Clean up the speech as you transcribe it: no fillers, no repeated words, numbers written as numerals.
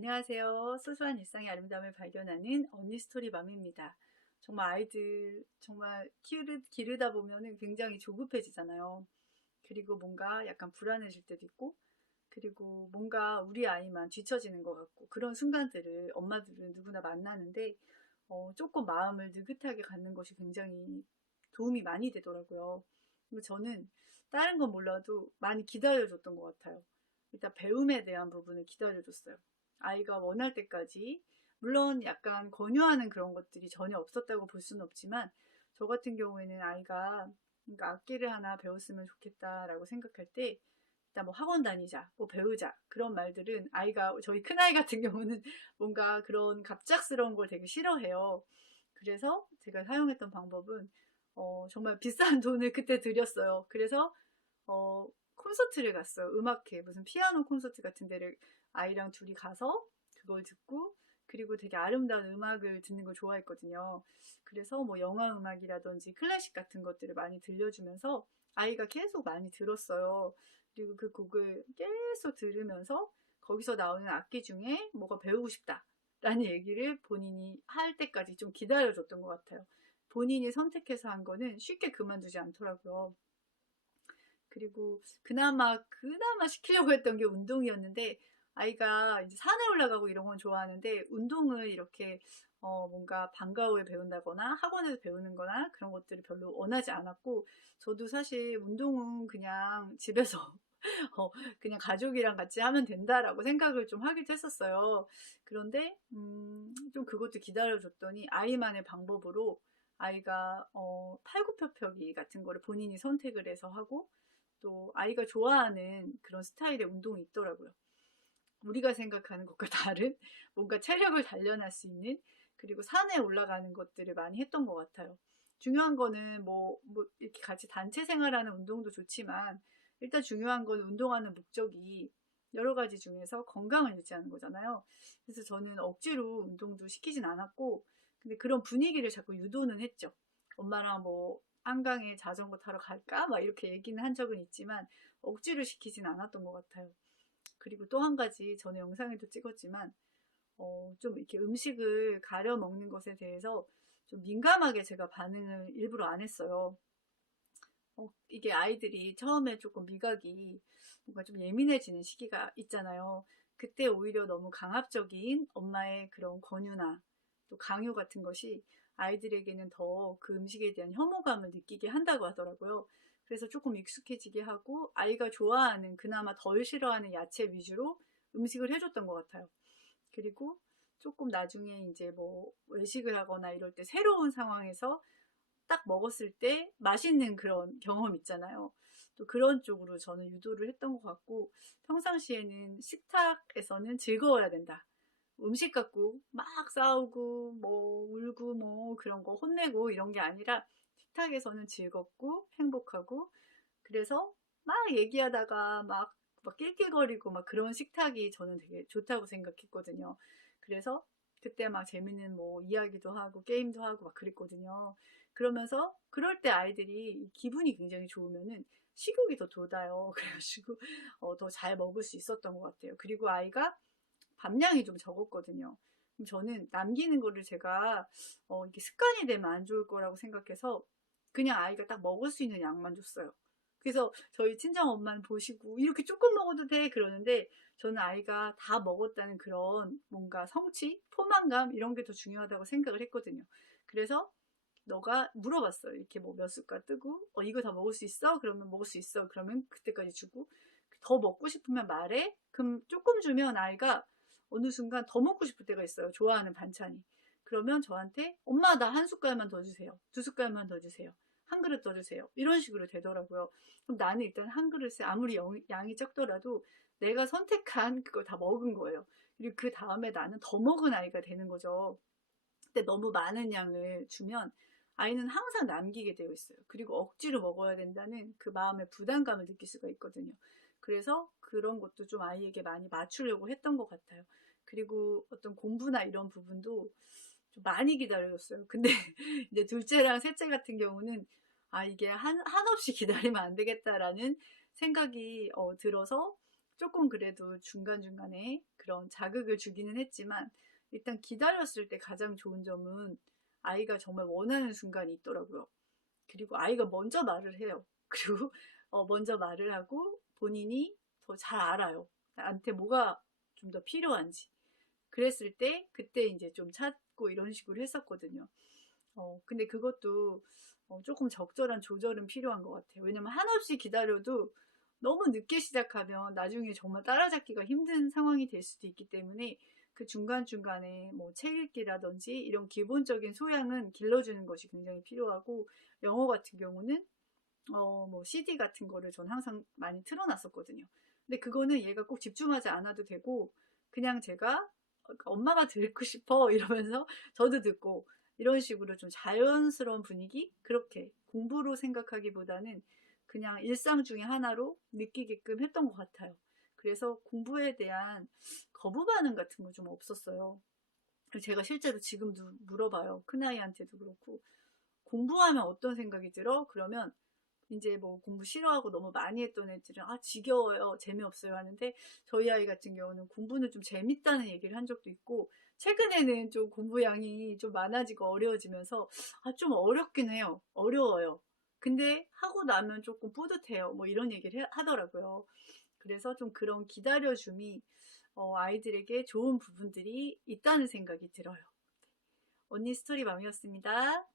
안녕하세요. 소소한 일상의 아름다움을 발견하는 언니 스토리 맘입니다. 정말 아이들 정말 기르다 보면은 굉장히 조급해지잖아요. 그리고 뭔가 약간 불안해질 때도 있고, 그리고 뭔가 우리 아이만 뒤처지는 것 같고, 그런 순간들을 엄마들은 누구나 만나는데, 조금 마음을 느긋하게 갖는 것이 굉장히 도움이 많이 되더라고요. 그리고 저는 다른 건 몰라도 많이 기다려줬던 것 같아요. 일단 배움에 대한 부분을 기다려줬어요. 아이가 원할 때까지. 물론 약간 권유하는 그런 것들이 전혀 없었다고 볼 수는 없지만, 저 같은 경우에는 아이가 그러니까 악기를 하나 배웠으면 좋겠다라고 생각할 때 일단 뭐 학원 다니자, 뭐 배우자 그런 말들은 아이가 저희 큰아이 같은 경우는 뭔가 그런 갑작스러운 걸 되게 싫어해요. 그래서 제가 사용했던 방법은 정말 비싼 돈을 그때 들였어요. 그래서 어, 콘서트를 갔어요. 음악회 무슨 피아노 콘서트 같은 데를 아이랑 둘이 가서 그걸 듣고 그리고 되게 아름다운 음악을 듣는 걸 좋아했거든요. 그래서 뭐 영화 음악이라든지 클래식 같은 것들을 많이 들려주면서 아이가 계속 많이 들었어요. 그리고 그 곡을 계속 들으면서 거기서 나오는 악기 중에 뭐가 배우고 싶다 라는 얘기를 본인이 할 때까지 좀 기다려줬던 것 같아요. 본인이 선택해서 한 거는 쉽게 그만두지 않더라고요. 그리고 그나마 시키려고 했던 게 운동이었는데 아이가 이제 산에 올라가고 이런 건 좋아하는데 운동을 이렇게 뭔가 방과 후에 배운다거나 학원에서 배우는 거나 그런 것들을 별로 원하지 않았고 저도 사실 운동은 그냥 집에서 어, 그냥 가족이랑 같이 하면 된다라고 생각을 좀 하기도 했었어요. 그런데 좀 그것도 기다려줬더니 아이만의 방법으로 아이가 팔굽혀펴기 같은 거를 본인이 선택을 해서 하고 또 아이가 좋아하는 그런 스타일의 운동이 있더라고요. 우리가 생각하는 것과 다른 뭔가 체력을 단련할 수 있는 그리고 산에 올라가는 것들을 많이 했던 것 같아요. 중요한 거는 뭐 이렇게 같이 단체 생활하는 운동도 좋지만 일단 중요한 건 운동하는 목적이 여러 가지 중에서 건강을 유지하는 거잖아요. 그래서 저는 억지로 운동도 시키진 않았고 근데 그런 분위기를 자꾸 유도는 했죠. 엄마랑 뭐 한강에 자전거 타러 갈까? 막 이렇게 얘기는 한 적은 있지만 억지로 시키진 않았던 것 같아요. 그리고 또 한 가지 전에 영상에도 찍었지만 좀 이렇게 음식을 가려 먹는 것에 대해서 좀 민감하게 제가 반응을 일부러 안 했어요. 이게 아이들이 처음에 조금 미각이 뭔가 좀 예민해지는 시기가 있잖아요. 그때 오히려 너무 강압적인 엄마의 그런 권유나 또 강요 같은 것이 아이들에게는 더 그 음식에 대한 혐오감을 느끼게 한다고 하더라고요. 그래서 조금 익숙해지게 하고 아이가 좋아하는 그나마 덜 싫어하는 야채 위주로 음식을 해줬던 것 같아요. 그리고 조금 나중에 이제 뭐 외식을 하거나 이럴 때 새로운 상황에서 딱 먹었을 때 맛있는 그런 경험 있잖아요. 또 그런 쪽으로 저는 유도를 했던 것 같고 평상시에는 식탁에서는 즐거워야 된다. 음식 갖고 막 싸우고 뭐 울고 뭐 그런 거 혼내고 이런 게 아니라 식탁에서는 즐겁고 행복하고 그래서 막 얘기하다가 막 낄낄거리고 막 그런 식탁이 저는 되게 좋다고 생각했거든요. 그래서 그때 막 재밌는 뭐 이야기도 하고 게임도 하고 막 그랬거든요. 그러면서 그럴 때 아이들이 기분이 굉장히 좋으면은 식욕이 더 돋아요. 그래가지고 더 잘 먹을 수 있었던 것 같아요. 그리고 아이가 밥량이 좀 적었거든요. 그럼 저는 남기는 거를 제가 이게 습관이 되면 안 좋을 거라고 생각해서 그냥 아이가 딱 먹을 수 있는 양만 줬어요. 그래서 저희 친정 엄마는 보시고 이렇게 조금 먹어도 돼 그러는데 저는 아이가 다 먹었다는 그런 뭔가 성취, 포만감 이런 게 더 중요하다고 생각을 했거든요. 그래서 너가 물어봤어요. 이렇게 뭐 몇 숟갈 뜨고 이거 다 먹을 수 있어? 그러면 먹을 수 있어. 그러면 그때까지 주고 더 먹고 싶으면 말해. 그럼 조금 주면 아이가 어느 순간 더 먹고 싶을 때가 있어요. 좋아하는 반찬이. 그러면 저한테 엄마 나 한 숟갈만 더 주세요. 두 숟갈만 더 주세요. 한 그릇 더 주세요. 이런 식으로 되더라고요. 그럼 나는 일단 한 그릇에 아무리 양이 적더라도 내가 선택한 그걸 다 먹은 거예요. 그리고 그 다음에 나는 더 먹은 아이가 되는 거죠. 근데 너무 많은 양을 주면 아이는 항상 남기게 되어 있어요. 그리고 억지로 먹어야 된다는 그 마음의 부담감을 느낄 수가 있거든요. 그래서 그런 것도 좀 아이에게 많이 맞추려고 했던 것 같아요. 그리고 어떤 공부나 이런 부분도 좀 많이 기다려줬어요. 근데 이제 둘째랑 셋째 같은 경우는 이게 한없이 기다리면 안 되겠다라는 생각이 들어서 조금 그래도 중간중간에 그런 자극을 주기는 했지만 일단 기다렸을 때 가장 좋은 점은 아이가 정말 원하는 순간이 있더라고요. 그리고 아이가 먼저 말을 해요. 그리고 먼저 말을 하고 본인이 더 잘 알아요. 나한테 뭐가 좀 더 필요한지. 그랬을 때 그때 이제 좀 찾고 이런 식으로 했었거든요. 근데 그것도 조금 적절한 조절은 필요한 것 같아요. 왜냐면 한없이 기다려도 너무 늦게 시작하면 나중에 정말 따라잡기가 힘든 상황이 될 수도 있기 때문에 그 중간중간에 뭐 책 읽기라든지 이런 기본적인 소양은 길러주는 것이 굉장히 필요하고, 영어 같은 경우는 뭐 CD 같은 거를 전 항상 많이 틀어놨었거든요. 근데 그거는 얘가 꼭 집중하지 않아도 되고 그냥 제가 엄마가 듣고 싶어 이러면서 저도 듣고 이런 식으로 좀 자연스러운 분위기, 그렇게 공부로 생각하기보다는 그냥 일상 중에 하나로 느끼게끔 했던 것 같아요. 그래서 공부에 대한 거부 반응 같은 거 좀 없었어요. 제가 실제로 지금도 물어봐요. 큰아이한테도 그렇고 공부하면 어떤 생각이 들어? 그러면 이제 뭐 공부 싫어하고 너무 많이 했던 애들은 지겨워요, 재미없어요 하는데, 저희 아이 같은 경우는 공부는 좀 재밌다는 얘기를 한 적도 있고, 최근에는 좀 공부량이 좀 많아지고 어려워지면서 좀 어렵긴 해요. 어려워요. 근데 하고 나면 조금 뿌듯해요. 뭐 이런 얘기를 하더라고요. 그래서 좀 그런 기다려줌이 아이들에게 좋은 부분들이 있다는 생각이 들어요. 언니 스토리맘이었습니다.